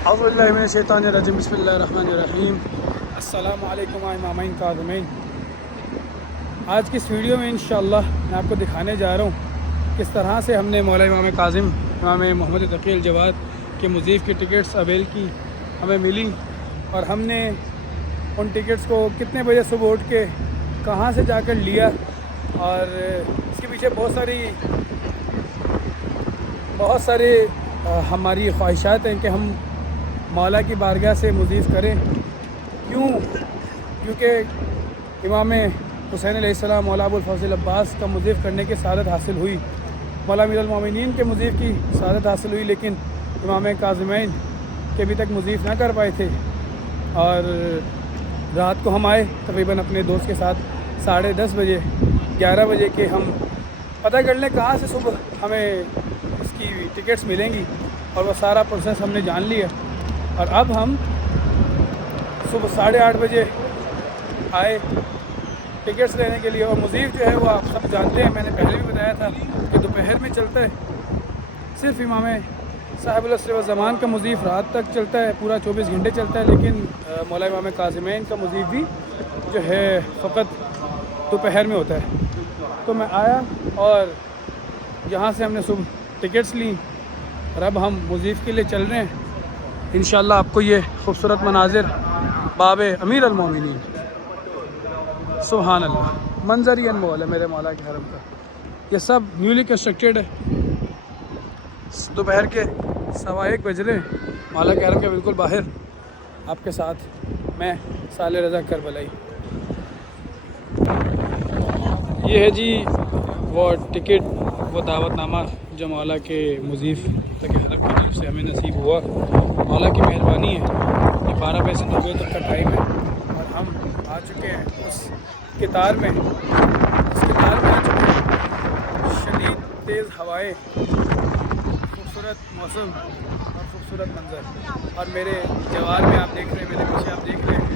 औज़ुबिल्लाहिमिनश्शैतानिर्रजीम बिस्मिल्लाहिर्रहमानिर्रहीम। अस्सलामु अलैकुम इमामैन काज़िमैन। आज की इस वीडियो में इंशाअल्लाह मैं आपको दिखाने जा रहा हूँ किस तरह से हमने मौला इमाम काज़िम इमाम मोहम्मद तक़ी जवाद के मुज़ीफ़ की टिकट्स अवेल की, हमें मिली और हमने उन टिकट्स को कितने बजे सुबह उठ के कहाँ से जाकर लिया। और इसके पीछे बहुत सारी हमारी ख्वाहिशात हैं कि हम मौला की बारगाह से मुज़ीफ़ करें। क्योंकि इमाम हुसैन अलैहिस्सलाम मौला अबुल फ़ज़ल अब्बास का मुज़ीफ़ करने की सआदत हासिल हुई, मौला अमीरुल मोमिनीन के मुज़ीफ़ की सआदत हासिल हुई, लेकिन इमाम काज़िमैन के अभी तक मुज़ीफ़ ना कर पाए थे। और रात को हम आए तकरीबन अपने दोस्त के साथ 10:30 बजे 11 बजे के हम पता कर लें कहाँ से सुबह हमें इसकी टिकट्स मिलेंगी, और वह सारा प्रोसेस हमने जान लिया। और अब हम सुबह 8:30 बजे आए टिकट्स लेने के लिए। और मुज़ीफ़ जो है वो आप सब जानते हैं, मैंने पहले भी बताया था कि दोपहर में चलता है। सिर्फ इमाम साहिबुल असर व ज़मान का मुज़ीफ़ रात तक चलता है, पूरा 24 घंटे चलता है। लेकिन मौला इमाम काज़िमैन का मुज़ीफ़ भी जो है फ़कत दोपहर में होता है। तो मैं आया और यहाँ से हमने सुबह टिकट्स ली और अब हम मुज़ीफ़ के लिए चल रहे हैं। इंशाअल्लाह आपको ये खूबसूरत मनाजिर बाब अमीर अल मोमिनीन सुभान अल्लाह मंजर ही अनमोल है मेरे मौला के हरम का। ये सब न्यूली कंस्ट्रक्टेड है। दोपहर के 1:15 बज रहे हैं, मौला के हरम के बिल्कुल बाहर आपके साथ मैं साले रज़ा करबलाई। ये है जी वो टिकट, वो दावतनामा जो मौला के मुज़ीफ़ तक हरम की तरफ से हमें नसीब हुआ। मौला की मेहरबानी है। ये 12 बजे से 2 बजे तक का टाइम है और हम आ चुके हैं उस कतार में आ चुके हैं। शदीद तेज़ हवाएं, खूबसूरत मौसम और ख़ूबसूरत मंज़र। और मेरे जवार में आप देख रहे हैं, मेरे पीछे आप देख रहे हैं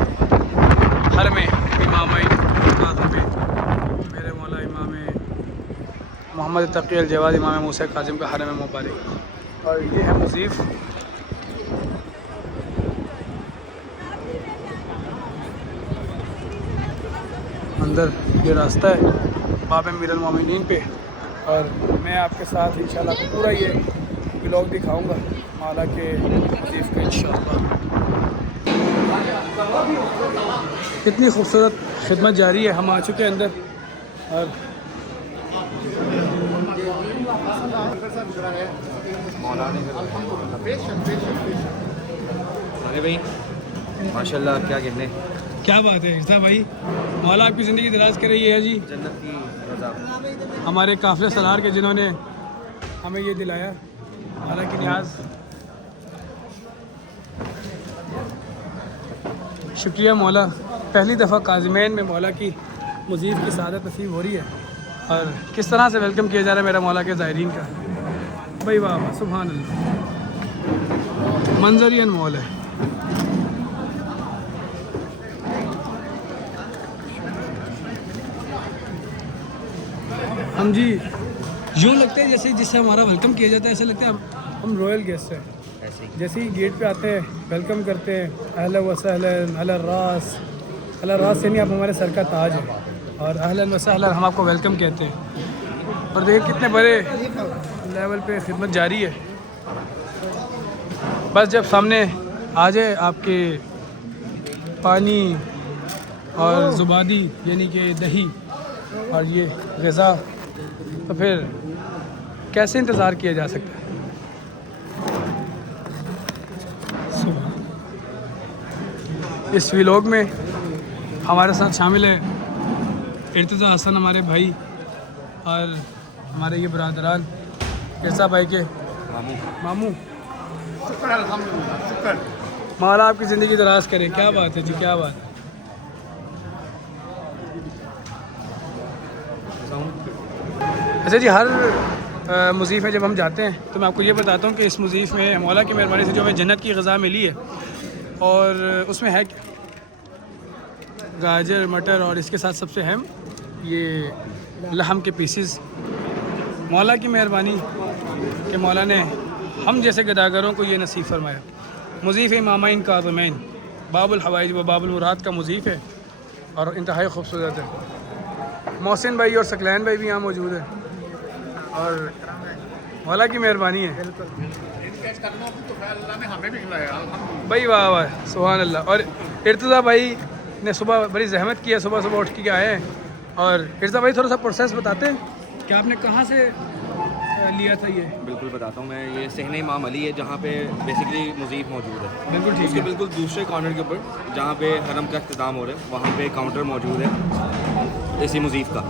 हर में इमामैन काज़िम में मेरे मौला इमाम मोहम्मद तक़ी जवाद इमाम मूसा काज़िम का हरम मुबारक। और ये है मुज़ीफ़। अंदर ये रास्ता है बाब अमीर अल मोमिनीन पे, और मैं आपके साथ इंशाल्लाह को पूरा ये व्लॉग दिखाऊंगा मौला के मुज़ीफ़ का इंशाल्लाह। कितनी खूबसूरत खिदमत जारी है। हम आ चुके हैं अंदर और अरे भाई माशाल्लाह, क्या कहने, क्या बात है इरसा भाई। मौला आपकी ज़िंदगी दराज करे। ये है जी जन्नत की रज़ा। हमारे काफ़िले सलार के जिन्होंने हमें ये दिलाया। हालांकि न्याज शुक्रिया मौला। पहली दफ़ा काज़िमैन में मौला की मुज़ीफ़ की सआदत नसीब हो रही है और किस तरह से वेलकम किया जा रहा है मेरा मौला के ज़ायरीन का। भाई वाह वाह सुभान अल्लाह, मंजर ही अनमोल है। हम जी यूँ लगते हैं जैसे जिससे हमारा वेलकम किया जाता है, ऐसा लगता है हम रॉयल गेस्ट हैं। जैसे ही गेट पे आते हैं वेलकम करते हैं, अहलन व सहलन अला रास। अला रास से नहीं, आप हमारे सर का ताज है और अहलन व सहलन हम आपको वेलकम कहते हैं। और देखिए कितने बड़े लेवल पे खिदमत जारी है। बस जब सामने आ जाए आपके पानी और ज़ुबादी यानी कि दही और ये ग़िज़ा, तो फिर कैसे इंतज़ार किया जा सकता है। इस व्लॉग में हमारे साथ शामिल है इर्तिज़ा हसन हमारे भाई और हमारे ये बरादरान इरसा भाई के मामू। मौला आपकी ज़िंदगी दराज करे। क्या बात है जी, क्या बात है। अच्छा जी, हर मुज़ीफ़ में जब हम जाते हैं तो मैं आपको ये बताता हूँ कि इस मुज़ीफ़ में मौला की मेहरबानी से जो हमें जन्नत की ग़िज़ा मिली है, और उसमें है गाजर मटर और इसके साथ सबसे अहम ये लहम के पीसेस। मौला की मेहरबानी कि मौला ने हम जैसे गदागरों को ये नसीब फरमाया। मुज़ीफ़ इमामैन काज़िमैन बाबुल हवाइज व बाबुल मुराद का मुज़ीफ़ है और इंतहाई खूबसूरत है। मोहसिन भाई और सकलैन भाई भी यहाँ मौजूद है और मौला की मेहरबानी है भाई। वाह वाह सुभान अल्लाह। और इर्तज़ा भाई ने सुबह बड़ी जहमत की है, सुबह सुबह उठ के आए हैं। और इर्तज़ा भाई थोड़ा सा प्रोसेस बताते हैं कि आपने कहाँ से लिया था ये? बिल्कुल बताता हूँ मैं। ये सहने इमाम अली है जहाँ पे बेसिकली मुज़ीफ़ मौजूद है। बिल्कुल ठीक उसके है। बिल्कुल दूसरे कॉर्नर के ऊपर जहाँ पे हरम का इख्तिताम हो रहा है वहाँ पे काउंटर मौजूद है इसी मुज़ीफ़ का।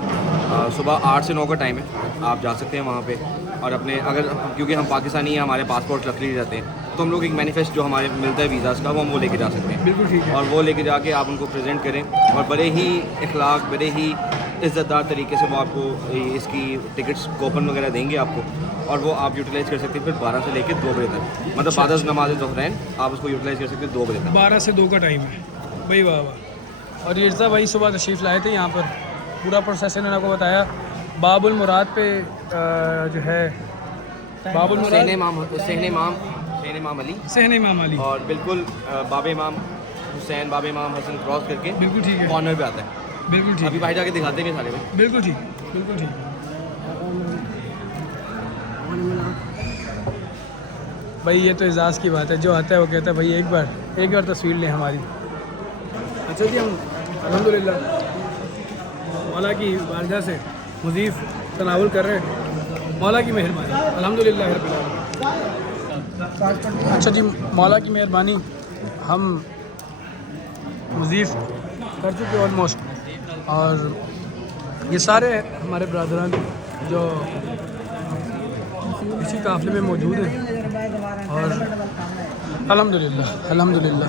सुबह 8 से 9 का टाइम है, आप जा सकते हैं वहाँ पे। और अपने अगर क्योंकि हम पाकिस्तानी हैं, हमारे पासपोर्ट लकड़ी रहते हैं, तो हम लोग एक मैनिफेस्ट जो हमारे मिलता है वीज़ाज़ का वो लेके जा सकते हैं। बिल्कुल ठीक है। और वो लेके जाके आप उनको प्रेजेंट करें और बड़े ही इखलाक, बड़े ही इज़्ज़तदार तरीके से वो आपको इसकी टिकट्स कूपन वगैरह देंगे आपको, और वो आप यूटिलाइज़ कर सकते हैं फिर 12 से लेकर 2 बजे तक। मतलब बाद नमाज ज़ोहरैन आप उसको यूटिलाइज़ कर सकते हैं 2 बजे तक। 12 से 2 का टाइम है भाई। वाह वाह। और इर्ज़ा भाई सुबह तशरीफ़ लाए थे यहाँ पर, पूरा प्रोसेस इन्होंने आपको बताया। बाबुल मुराद पे जो है बाबुल मुराद सहने इमाम अली सहने इमाम अली और बिल्कुल बाबे इमाम हुसैन, बाबे इमाम हसन क्रॉस करके बिल्कुल ठीक है। कॉर्नर पे आता है। बिल्कुल ठीक अभी है। भाई जाके दिखाते हैं सारे में। बिल्कुल ठीक, बिल्कुल ठीक। भाई ये तो एजाज़ की बात है, जो आता है वो कहता है भाई एक बार तस्वीर लें हमारी। अच्छा जी, हम अल्हम्दुलिल्लाह मौला की बारगाह से मुज़ीफ़ तनावुल कर रहे हैं। मौला की मेहरबानी अल्हम्दुलिल्लाह रब्बिल आलमीन। अच्छा जी, मौला की मेहरबानी हम मुज़ीफ़ कर चुके ऑलमोस्ट। और ये सारे हमारे ब्रादरान जो इसी काफ़िले में मौजूद हैं और अल्हम्दुलिल्लाह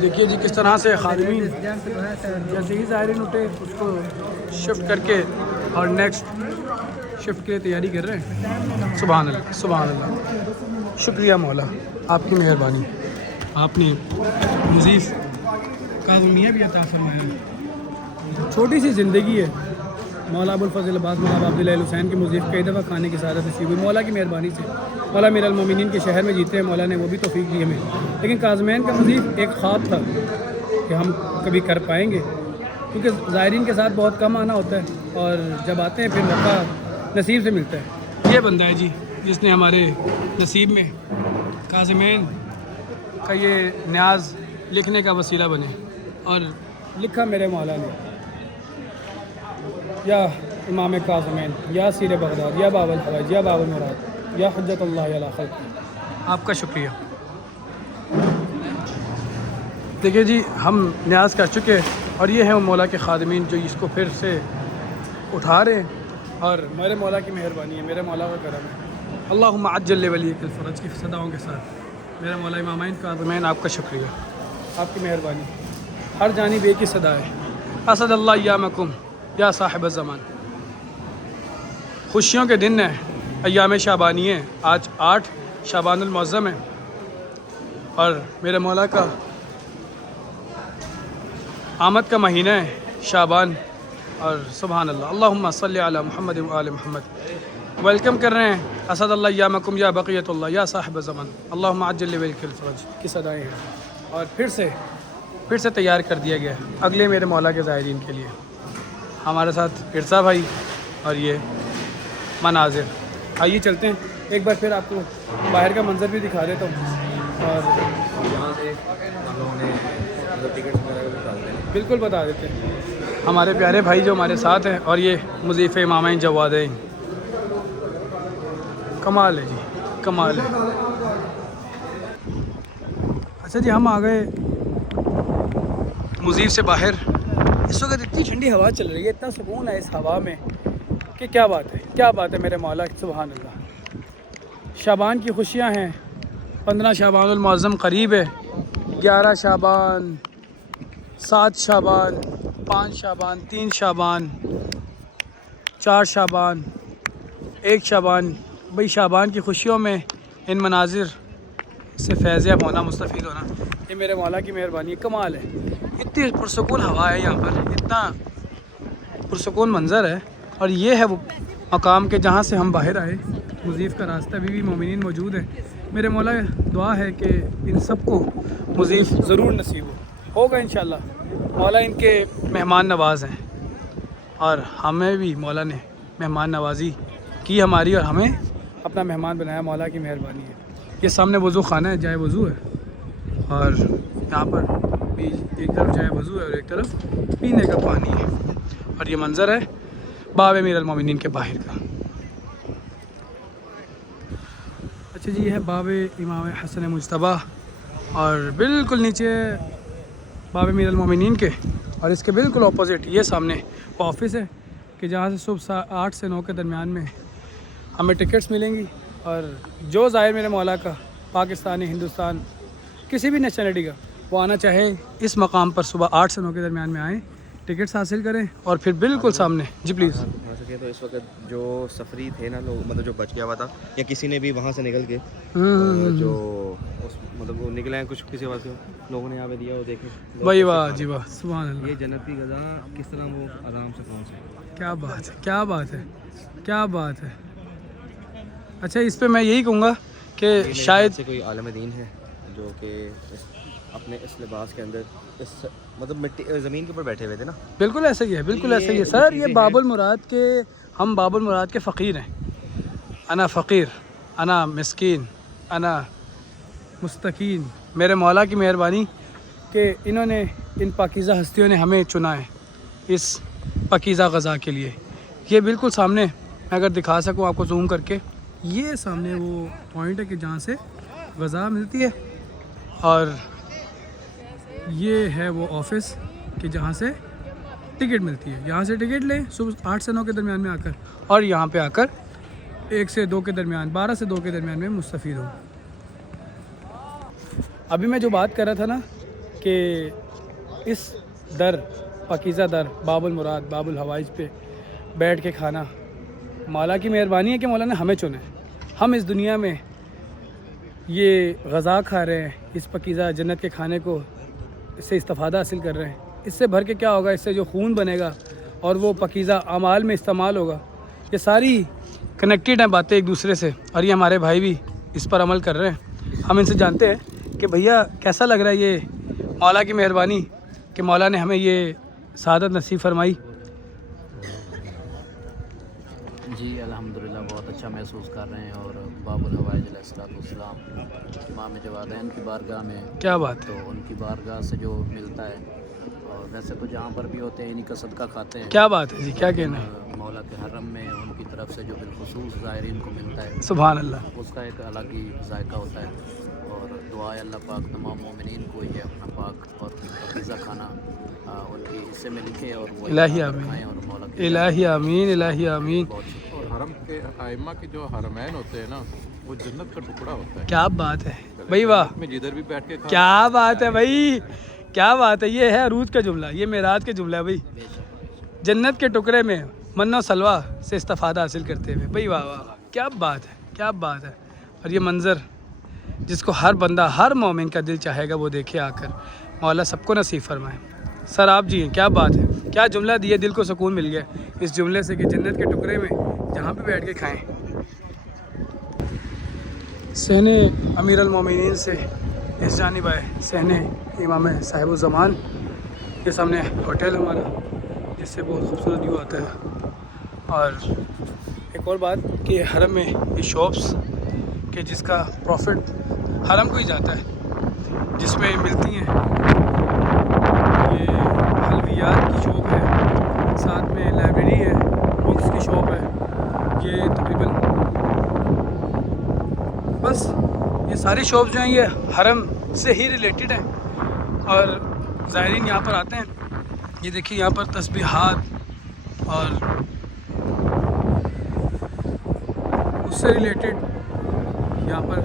देखिए जी किस तरह से खादिमीन जैसे ही ज़ायरीन उठे उसको शिफ्ट करके और नेक्स्ट शिफ्ट के लिए तैयारी कर रहे हैं। सुभान अल्लाह, सुभान अल्लाह। शुक्रिया मौला, आपकी मेहरबानी, आपने मुज़ीफ़ काज़िमिया भी अता फरमाया। छोटी सी ज़िंदगी है। मौला अबुल फ़ज़ल अब्बास मौला अब्दुल्लाह अल हुसैन के मुज़ीफ़ कई दफ़ा खाने की सादत नसीब हुई मौला की मेहरबानी से। मौला अमीर अल मोमिनीन के शहर में जीते हैं, मौला ने वो भी तौफ़ीक दी हमें। लेकिन काज़िमैन का मुज़ीफ़ एक ख्वाब था कि हम कभी कर पाएंगे, क्योंकि ज़ायरीन के साथ बहुत कम आना होता है और जब आते हैं फिर मौका नसीब से मिलता है। ये बंदा है जी जिसने हमारे नसीब में काज़िमैन का ये न्याज़ लिखने का वसीला बने और लिखा मेरे मौला ने, या इमाम काज़िमैन, या सीर बगदाद, या बाबुल हवाइज, या बाबुल मुराद, या हुज्जतुल्लाह अला खल्क़। आपका शुक्रिया। देखिए जी, हम न्याज़ कर चुके और ये है वो मौला के खादिमीन जो इसको फिर से उठा रहे हैं और मेरे मौला की मेहरबानी है, मेरे मौला का करम है। अल्लाहुम्मा अज्जल वलीकुल फ़रज की सदाओं के साथ मेरा मौला इमामैन काज़िमैन, आपका शुक्रिया, आपकी मेहरबानी। हर जानिब एक ही सदा है, असद अल्लाह यामकुम या साहिब ज़मान। खुशियों के दिन है, अय्याम शाबानी है। आज 8 शाबानुल मुअज़्ज़म है और मेरे मौला का आमद का महीना है शाबान। और सुभान अल्लाह, अल्लाहुम्मा सल्ली अला मुहम्मद व आले मुहम्मद। वेलकम कर रहे हैं असद अल्लाह यामकुम या बक़ियतुल्लाह या साहिब ज़मान, अल्लाहुम्मा अज्जिल वलीकुल फ़रज की सदाएँ हैं। और फिर से तैयार कर दिया गया है अगले मेरे मौला के ज़ायरीन के लिए। हमारे साथ इर्सा भाई और ये मनाजिर। आइए चलते हैं, एक बार फिर आपको बाहर का मंज़र भी दिखा देता हूँ। और यहाँ से हम लोगों ने टिकट्स वगैरह बता देते हैं। बिल्कुल बता देते हैं हमारे प्यारे भाई जो हमारे साथ हैं। और ये मुज़ीफ़ इमामैन जवादैन, कमाल है जी, कमाल है। अच्छा जी, हम आ गए मुज़ीफ़ से बाहर। इस वक्त इतनी ठंडी हवा चल रही है, इतना सुकून है इस हवा में कि क्या बात है, क्या बात है मेरे मौला की, सुभान अल्लाह। शाबान की खुशियाँ हैं, 15 शाबानुल मुअज़्ज़म करीब है, 11 शाबान, 7 शाबान, 5 शाबान, 3 शाबान, 4 शाबान, 1 शाबान। भाई शाबान की खुशियों में इन मनाजिर से फैज़याब होना, मुस्तफ़ीद होना, ये मेरे मौला की मेहरबानी, कमाल है। इतनी पुरसुकून हवा है यहाँ पर, इतना पुरसुकून मंज़र है। और ये है वो मकाम के जहाँ से हम बाहर आए। मुज़ीफ़ का रास्ता अभी भी मोमिनीन मौजूद है, मेरे मौला दुआ है कि इन सबको मुज़ीफ़ ज़रूर नसीब होगा इंशाअल्लाह। मौला इनके मेहमान नवाज़ हैं और हमें भी मौला ने मेहमान नवाजी की हमारी, और हमें अपना मेहमान बनाया। मौला की मेहरबानी है। ये सामने वज़ू खाना है, जाए वज़ू है, और यहाँ पर भी एक तरफ जाए वज़ू है और एक तरफ पीने का पानी है। और ये मंज़र है बाब अमीर अल मोमिनीन के बाहर का। अच्छा जी, ये है बाब इमाम हसन मुज्तबा, और बिल्कुल नीचे बाब अमीर अल मोमिनीन के, और इसके बिल्कुल ऑपोजिट ये सामने वो ऑफिस है कि जहाँ से सुबह 8 से 9 के दरमियान में हमें टिकट्स मिलेंगी। और जो ज़ाहिर मेरे मौला का पाकिस्तानी, हिंदुस्तान, किसी भी नेशनलिटी का, वो आना चाहे इस मकाम पर सुबह 8 से 9 के दरमियान में आएँ, टिकट्स हासिल करें, और फिर बिल्कुल सामने जी प्लीज़ हो सके तो इस वक्त जो सफरी थे ना लोग, मतलब जो बच गया हुआ था या किसी ने भी वहाँ से निकल के जो मतलब वो निकले हैं कुछ किसी वजह से लोगों ने यहाँ पे दिया, वो देखें भाई वाह जी वाह, सुभान अल्लाह, ये जन्नत की गज़ा किस तरह वो आराम से पहुँचे। क्या बात है, क्या बात है, क्या बात है। अच्छा, इस पे मैं यही कहूँगा कि शायद से कोई आलम दीन है जो कि अपने इस लिबास के अंदर इस मतलब मिट्टी ज़मीन के ऊपर बैठे हुए थे ना। बिल्कुल ऐसा ही है, बिल्कुल ऐसा ही है सर। ये बाबुल मुराद के, हम बाबुल मुराद के फ़कीर हैं। अना फ़कीर, अना मिस्कीन, अना मुस्तकीन। मेरे मौला की मेहरबानी कि इन्होंने, इन पाकीज़ा हस्तियों ने हमें चुना है इस पाकीज़ा ग़ज़ा के लिए। ये बिल्कुल सामने, मैं अगर दिखा सकूँ आपको जूम करके, ये सामने वो पॉइंट है कि जहाँ से ग़ज़ा मिलती है, और ये है वो ऑफिस कि जहाँ से टिकट मिलती है। यहाँ से टिकट लें सुबह 8 से 9 के दरमियान में आकर, और यहाँ पे आकर 1 से 2 के दरमियान, 12 से 2 के दरमियान में मुस्तफ़ीद हो। अभी मैं जो बात कर रहा था ना कि इस दर, पाकीज़ा दर, बाबुल मुराद, बाबुल हवाइज पे बैठ के खाना, मौला की मेहरबानी है कि मौला ने हमें चुना है। हम इस दुनिया में ये ग़ज़ा खा रहे हैं, इस पाकीज़ा जन्नत के खाने को, इससे इस्तिफ़ादा हासिल कर रहे हैं। इससे भर के क्या होगा, इससे जो खून बनेगा और वो पाकीज़ा अमाल में इस्तेमाल होगा। ये सारी कनेक्टेड हैं बातें एक दूसरे से, और ये हमारे भाई भी इस पर अमल कर रहे हैं। हम इनसे जानते हैं कि भैया कैसा लग रहा है ये मौला की मेहरबानी कि मौला ने हमें ये सआदत नसीब फरमाई। जी अल्हम्दुलिल्लाह बहुत अच्छा महसूस कर रहे हैं। और बाबुल हवाइज अलैहिस्सलाम इमाम जवादैन की बारगाह में, क्या बात तो है, उनकी बारगाह से जो मिलता है, और वैसे तो जहाँ पर भी होते हैं इन्हीं का सदका खाते हैं। क्या बात है जी, क्या कहना है। मौला के हरम में उनकी तरफ से जो बिलखुसूस ज़ायरीन को मिलता है, सुभान अल्लाह, उसका एक अलग ही जायका होता है। और दुआ है अल्लाह पाक तमाम मोमिनीन को ये अपना पाक और पाकीज़ा खाना उनके हिस्से में लिखे, और वो इलाही आमीन, खाएं, और मौला की इलाही आमीन, इलाही आमीन। बहुत शुक्र। और हरम के आइमा के जो हरमैन होते हैं ना, वो जन्नत का टुकड़ा होता है। क्या बात है भाई, वाह, में जिधर भी बैठ के खा, क्या बात है भाई, क्या बात है। ये है अरूज का जुमला, ये मेराज का जुमला है भाई। जन्नत के टुकड़े में मन्नो सलवा से इस्तिफ़ादा हासिल करते हुए, भाई वाह वाह वाह, क्या बात है, क्या बात है। और ये मंज़र जिसको हर बंदा, हर मोमिन का दिल चाहेगा वो देखे आकर। मौला सबको नसीब फरमाए। सर आप जी हैं, क्या बात है, क्या जुमला दिया, दिल को सुकून मिल गया इस जुमले से कि जन्नत के टुकड़े में जहाँ पे बैठ के खाएं। सहने अमीर अल मोमिनीन से इस जानिब आए, सहने इमाम साहिब ज़मान के सामने होटल हमारा, जिससे बहुत खूबसूरत व्यू आता है। और एक और बात कि हरम में ये शॉप्स कि जिसका प्रॉफिट हरम को ही जाता है, जिसमें मिलती हैं, ये हलवियात की शॉप है, साथ में लाइब्रेरी है, बुक्स की शॉप है। ये तकरीबन बस ये सारी शॉप जो हैं ये हरम से ही रिलेटेड हैं, और ज़ायरीन यहाँ पर आते हैं। ये देखिए यहाँ पर तस्बीहात और उससे रिलेटेड यहाँ पर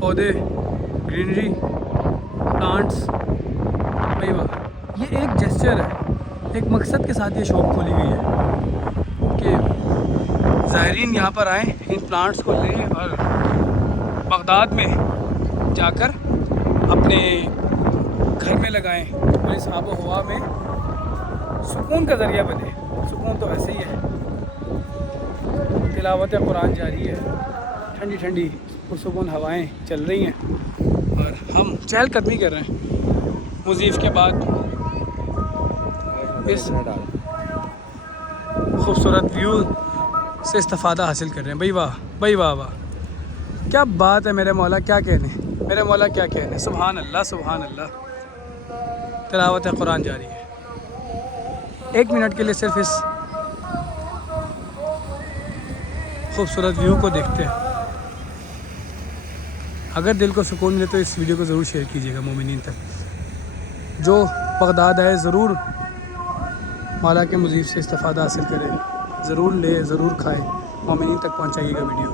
पौधे, ग्रीनरी, प्लांट्स, भाई वाह। ये एक जेस्चर है, एक मकसद के साथ ये शॉप खोली गई है कि ज़ायरीन यहाँ पर आएँ, इन प्लांट्स को लें और बगदाद में जाकर अपने घर में लगाएं, और इस आबो हवा में सुकून का ज़रिया बने। सुकून तो ऐसे ही है, तिलावत कुरान जारी है, ठंडी ठंडी पुरसुकून हवाएं चल रही हैं और हम चहलकदमी कर रहे हैं मुज़ीफ़ के बाद इस खूबसूरत व्यू से इस्तिफ़ादा हासिल कर रहे हैं। भाई वाह, भाई वाह वाह, क्या बात है मेरे मौला, क्या कहने, मेरे मौला क्या कहने। सुभान अल्लाह, सुभान अल्लाह। तिलावत कुरान जारी है। 1 मिनट के लिए सिर्फ इस खूबसूरत व्यू को देखते हैं। अगर दिल को सुकून मिले तो इस वीडियो को ज़रूर शेयर कीजिएगा मोमिनीन तक। जो बगदाद आए ज़रूर मौला के मुज़ीफ़ से इस्तिफ़ादा हासिल करें, ज़रूर ले, ज़रूर खाएं, मोमिनीन तक पहुँचाइएगा वीडियो।